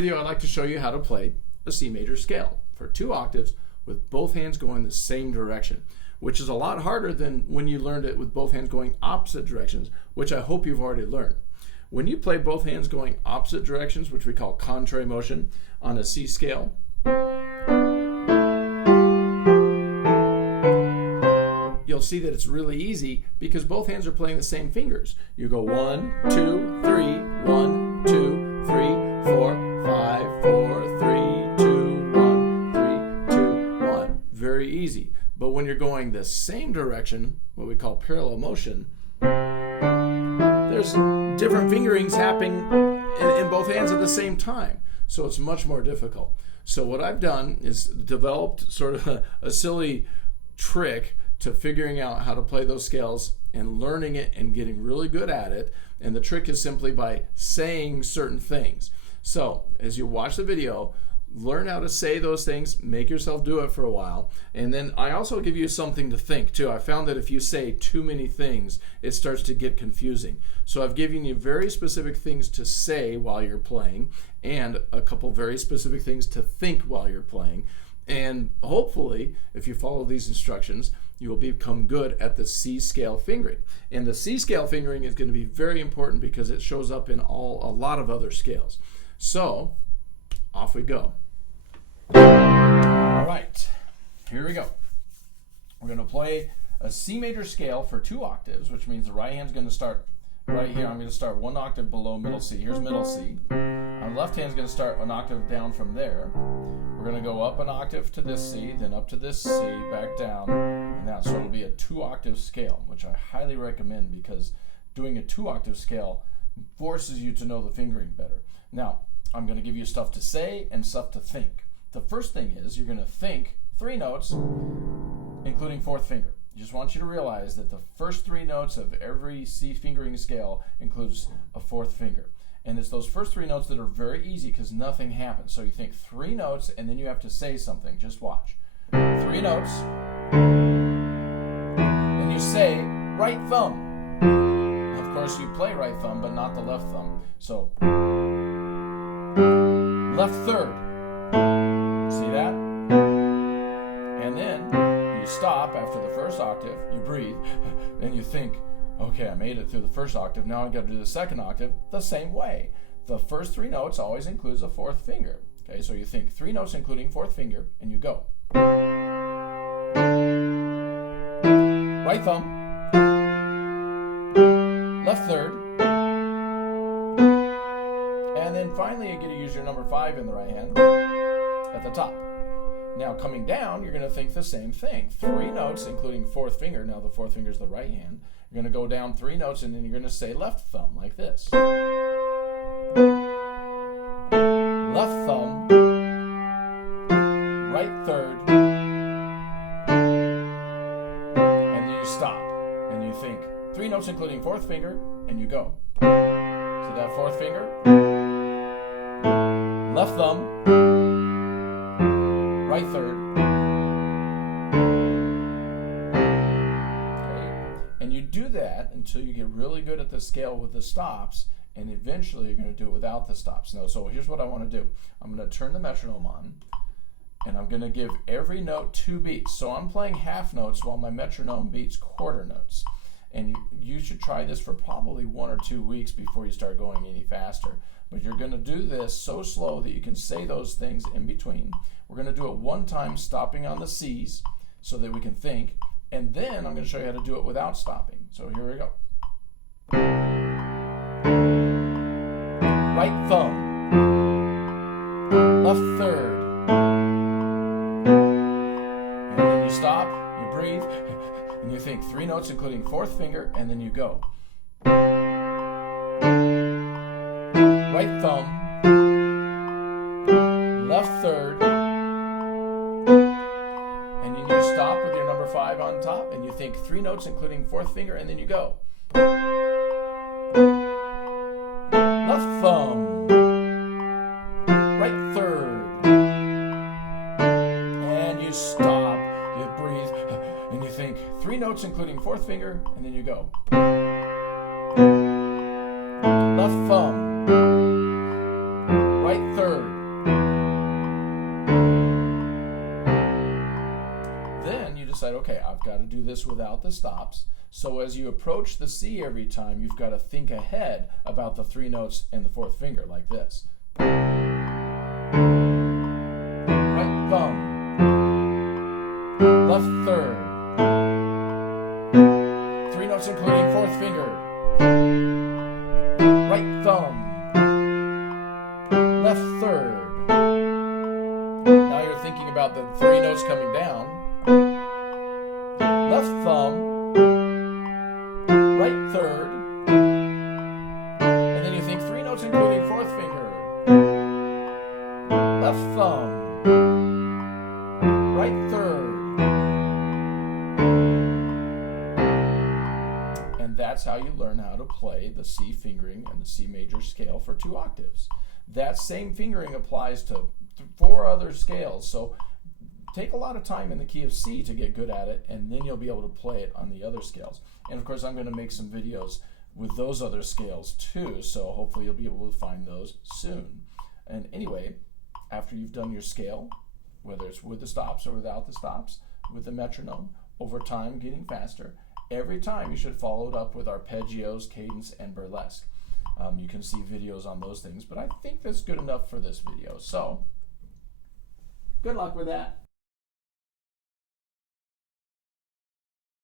video, I'd like to show you how to play a C major scale for 2 octaves with both hands going the same direction, which is a lot harder than when you learned it with both hands going opposite directions, which I hope you've already learned. When you play both hands going opposite directions, which we call contrary motion on a C scale, you'll see that it's really easy because both hands are playing the same fingers. You go 1, 2, 3, 1, 2, 3, 4, 5, 4, 3, 2, 1, 3, 2, 1. Very easy. But when you're going the same direction, what we call parallel motion, there's different fingerings happening in both hands at the same time. So it's much more difficult. So what I've done is developed sort of a silly trick to figuring out how to play those scales and learning it and getting really good at it. And the trick is simply by saying certain things. So as you watch the video, learn how to say those things, make yourself do it for a while, and then I also give you something to think too. I found that if you say too many things, it starts to get confusing. So I've given you very specific things to say while you're playing and a couple very specific things to think while you're playing. And hopefully, if you follow these instructions, you will become good at the C scale fingering. And the C scale fingering is going to be very important because it shows up in a lot of other scales. So, off we go. All right, here we go. We're going to play a C major scale for 2 octaves, which means the right hand's going to start right here. I'm going to start 1 octave below middle C. Here's middle C. My left hand's going to start an octave down from there. We're going to go up an octave to this C, then up to this C, back down, and down. So it'll be a 2 octave scale, which I highly recommend because doing a 2 octave scale forces you to know the fingering better. Now, I'm going to give you stuff to say and stuff to think. The first thing is you're going to think 3 notes, including 4th finger. I just want you to realize that the first 3 notes of every C fingering scale includes a 4th finger. And it's those first 3 notes that are very easy because nothing happens. So you think 3 notes and then you have to say something. Just watch. 3 notes. And you say right thumb. Of course you play right thumb but not the left thumb. So left third. See that? And then you stop after the first octave, you breathe, and you think, okay, I made it through the first octave, now I've got to do the second octave the same way. The first 3 notes always includes a 4th finger. Okay, so you think 3 notes including 4th finger, and you go. Right thumb, left third, and then finally you get to use your number 5 in the right hand at the top. Now coming down, you're going to think the same thing. 3 notes including 4th finger. Now the 4th finger is the right hand. You're going to go down 3 notes and then you're going to say left thumb like this. Left thumb, right third, and then you stop and you think 3 notes including 4th finger and you go. See that 4th finger? Left thumb, right third. Okay. And you do that until you get really good at the scale with the stops, and eventually you're going to do it without the stops. Now, so here's what I want to do. I'm going to turn the metronome on, and I'm going to give every note 2 beats. So I'm playing half notes while my metronome beats quarter notes. And you should try this for probably 1 or 2 weeks before you start going any faster. But you're going to do this so slow that you can say those things in between. We're going to do it 1 time, stopping on the C's so that we can think. And then I'm going to show you how to do it without stopping. So here we go. Right thumb, left third. And then you stop, you breathe, and you think 3 notes including 4th finger, and then you go. Right thumb, left third, and then you stop with your number 5 on top, and you think 3 notes including 4th finger, and then you go. Left thumb, right third, and you stop, you breathe, and you think 3 notes including 4th finger, and then you go. Left thumb, right third. Then you decide, okay, I've got to do this without the stops. So as you approach the C every time, you've got to think ahead about the 3 notes and the 4th finger, like this. Right thumb, left third, 3 notes including 4th finger, right thumb, left third. Now you're thinking about the 3 notes coming down. Left thumb, right third, and then you think 3 notes including 4th finger, left thumb, right third. And that's how you learn how to play the C fingering and the C major scale for 2 octaves. That same fingering applies to 4 other scales, so take a lot of time in the key of C to get good at it, and then you'll be able to play it on the other scales. And of course, I'm going to make some videos with those other scales too, so hopefully you'll be able to find those soon. And anyway, after you've done your scale, whether it's with the stops or without the stops, with the metronome, over time getting faster, every time you should follow it up with arpeggios, cadence, and burlesque. You can see videos on those things, but I think that's good enough for this video. So, good luck with that.